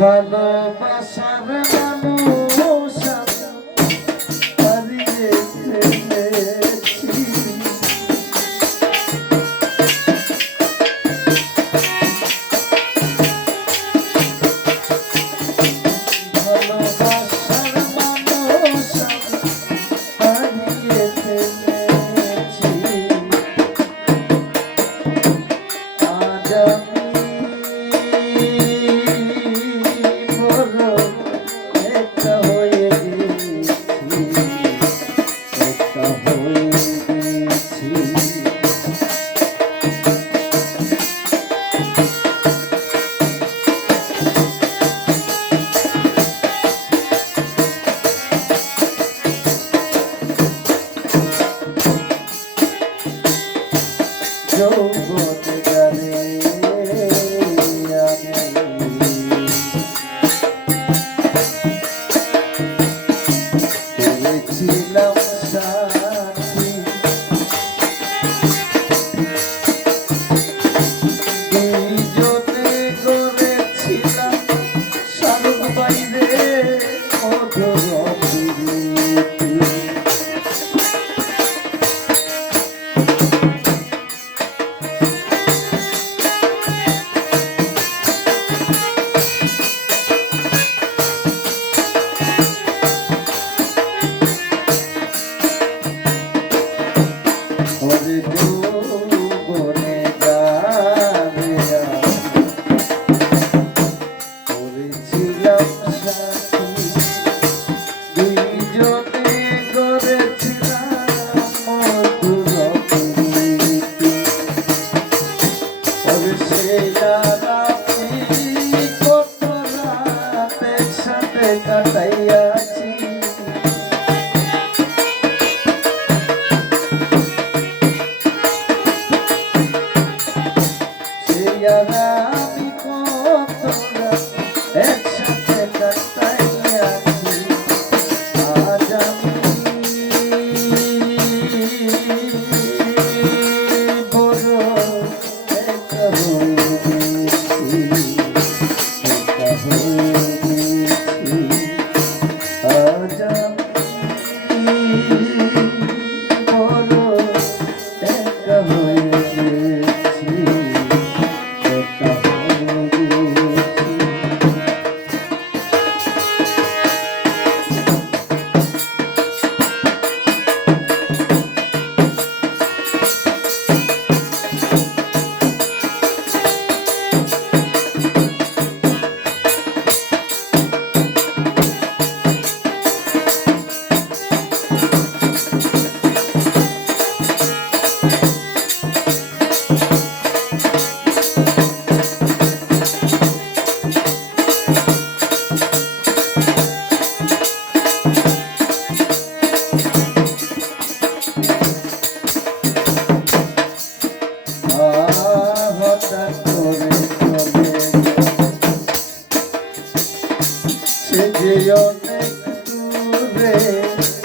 ভালোবাসার মানুষ। Hare yeah. রে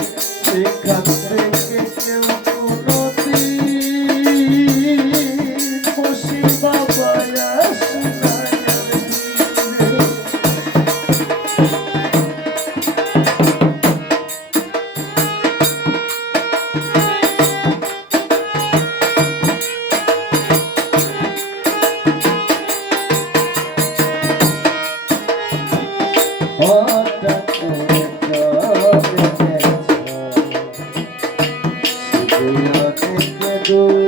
enjoy.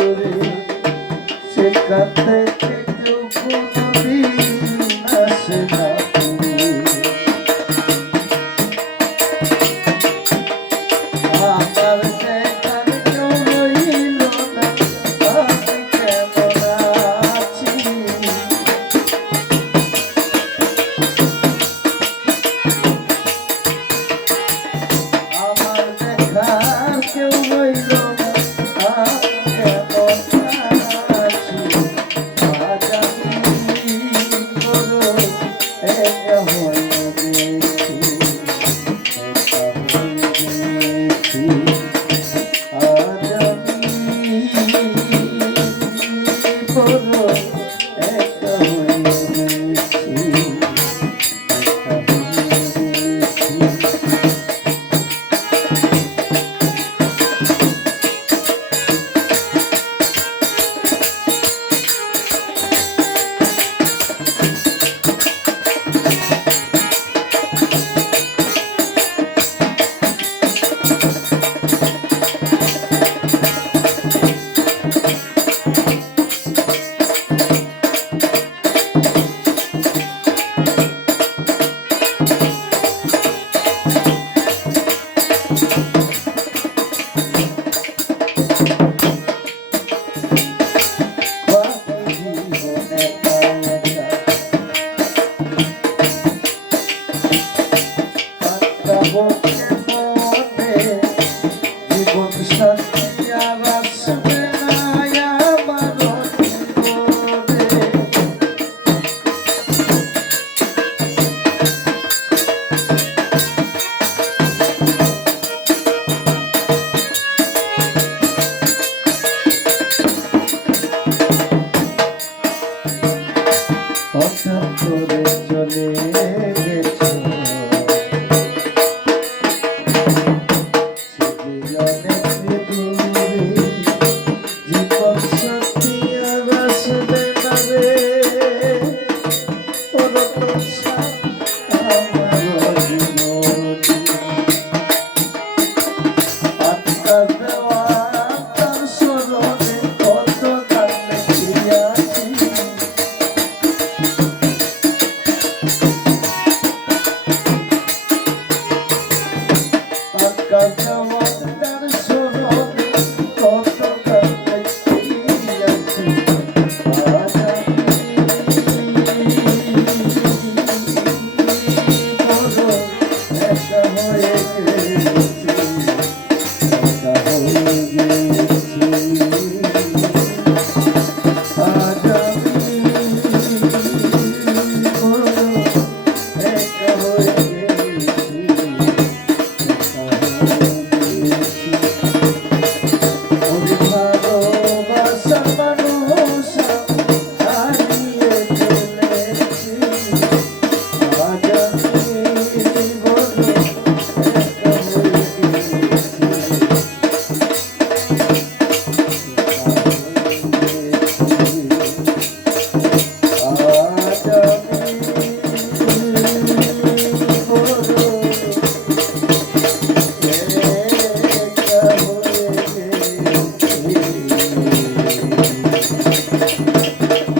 Oh. Música